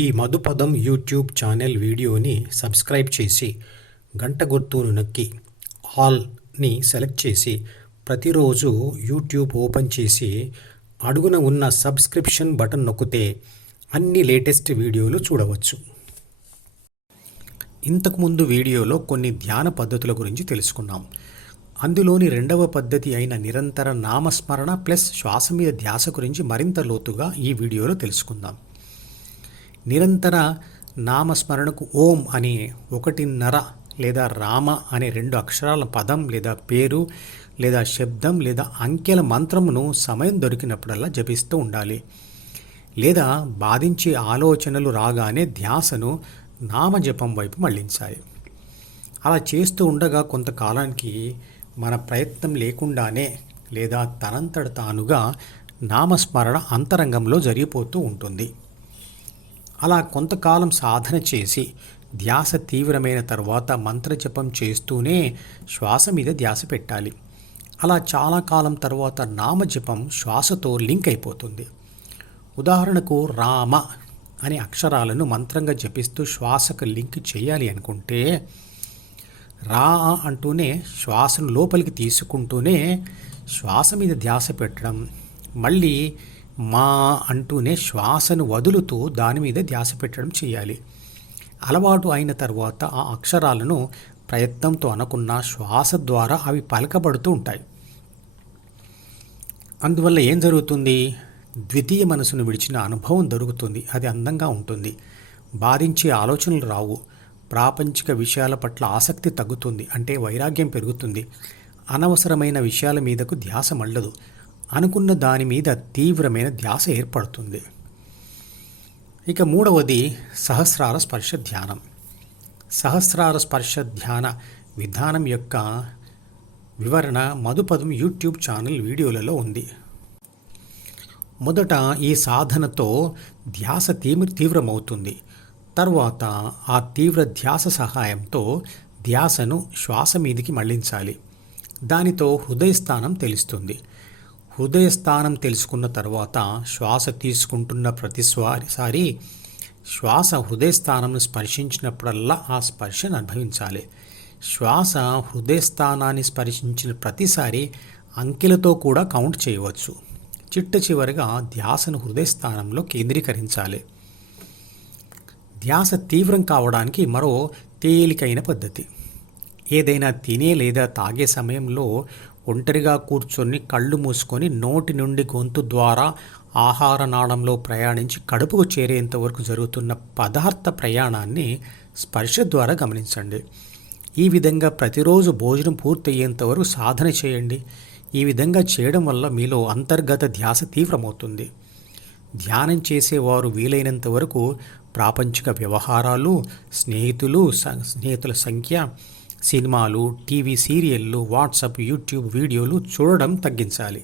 ఈ Madhupadam YouTube channel వీడియోని subscribe చేసి గంట గుర్తును నొక్కి ఆల్ని సెలెక్ట్ చేసి ప్రతిరోజు యూట్యూబ్ ఓపెన్ చేసి అడుగున ఉన్న సబ్స్క్రిప్షన్ బటన్ నొక్కితే అన్ని లేటెస్ట్ వీడియోలు చూడవచ్చు. ఇంతకుముందు వీడియోలో కొన్ని ధ్యాన పద్ధతుల గురించి తెలుసుకున్నాం. అందులోని రెండవ పద్ధతి అయిన నిరంతర నామస్మరణ ప్లస్ శ్వాస మీద ధ్యాస గురించి మరింత లోతుగా ఈ వీడియోలో తెలుసుకుందాం. నిరంతర నామస్మరణకు ఓం అనే ఒకటిన్నర లేదా రామ అనే రెండు అక్షరాల పదం లేదా పేరు లేదా శబ్దం లేదా అంకెల మంత్రమును సమయం దొరికినప్పుడల్లా జపిస్తూ ఉండాలి. లేదా బాధించే ఆలోచనలు రాగానే ధ్యాసను నామజపం వైపు మళ్ళించాలి. అలా చేస్తూ ఉండగా కొంతకాలానికి మన ప్రయత్నం లేకుండానే లేదా తనంతట తానుగా నామస్మరణ అంతరంగంలో జరిగిపోతూ ఉంటుంది. అలా కొంతకాలం సాధన చేసి ధ్యాస తీవ్రమైన తర్వాత మంత్రజపం చేస్తూనే శ్వాస మీద ధ్యాస పెట్టాలి. అలా చాలా కాలం తర్వాత నామజపం శ్వాసతో లింక్ అయిపోతుంది. ఉదాహరణకు రామ అనే అక్షరాలను మంత్రంగా జపిస్తూ శ్వాసకు లింక్ చేయాలి అనుకుంటే రా అంటూనే శ్వాసను లోపలికి తీసుకుంటూనే శ్వాస మీద ధ్యాస పెట్టడం మళ్ళీ మా అంటూనే శ్వాసను వదులుతూ దాని మీద ధ్యాస పెట్టడం చేయాలి. అలవాటు అయిన తర్వాత ఆ అక్షరాలను ప్రయత్నంతో అనుకున్న శ్వాస ద్వారా అవి పలకబడుతూ ఉంటాయి. అందువల్ల ఏం జరుగుతుంది? ద్వితీయ మనసును విడిచిన అనుభవం దొరుకుతుంది. అది అందంగా ఉంటుంది. బాధించే ఆలోచనలు రావు. ప్రాపంచిక విషయాల పట్ల ఆసక్తి తగ్గుతుంది. అంటే వైరాగ్యం పెరుగుతుంది. అనవసరమైన విషయాల మీదకు ధ్యాస మళ్ళదు. అనుకున్న దాని మీద తీవ్రమైన ధ్యాస ఏర్పడుతుంది. ఇక మూడవది సహస్రార స్పర్శ ధ్యానం. సహస్రార స్పర్శ ధ్యాన విధానం యొక్క వివరణ మధుపదం యూట్యూబ్ ఛానల్ వీడియోలలో ఉంది. మొదట ఈ సాధనతో ధ్యాస తీవ్ర తీవ్రమవుతుంది. తర్వాత ఆ తీవ్ర ధ్యాస సహాయంతో ధ్యాసను శ్వాస మీదికి మళ్ళించాలి. దానితో హృదయస్థానం తెలుస్తుంది. హృదయస్థానం తెలుసుకున్న తర్వాత శ్వాస తీసుకుంటున్న ప్రతిసారి శ్వాస హృదయస్థానంను స్పర్శించినప్పుడల్లా ఆ స్పర్శను అనుభవించాలి. శ్వాస హృదయస్థానాన్ని స్పర్శించిన ప్రతిసారి అంకెలతో కూడా కౌంట్ చేయవచ్చు. చిట్ట చివరిగా ధ్యాసను హృదయస్థానంలో కేంద్రీకరించాలి. ధ్యాస తీవ్రం కావడానికి మరో తేలికైన పద్ధతి. ఏదైనా తినే లేదా తాగే సమయంలో ఒంటరిగా కూర్చొని కళ్ళు మూసుకొని నోటి నుండి గొంతు ద్వారా ఆహార నాళంలో ప్రయాణించి కడుపుకు చేరేంత వరకు జరుగుతున్న పదార్థ ప్రయాణాన్ని స్పర్శ ద్వారా గమనించండి. ఈ విధంగా ప్రతిరోజు భోజనం పూర్తయ్యేంత వరకు సాధన చేయండి. ఈ విధంగా చేయడం వల్ల మీలో అంతర్గత ధ్యాస తీవ్రమవుతుంది. ధ్యానం చేసేవారు వీలైనంత వరకు ప్రాపంచిక వ్యవహారాలు స్నేహితులు స్నేహితుల సంఖ్య సినిమాలు టీవీ సీరియళ్ళు వాట్సాప్ యూట్యూబ్ వీడియోలు చూడడం తగ్గించాలి.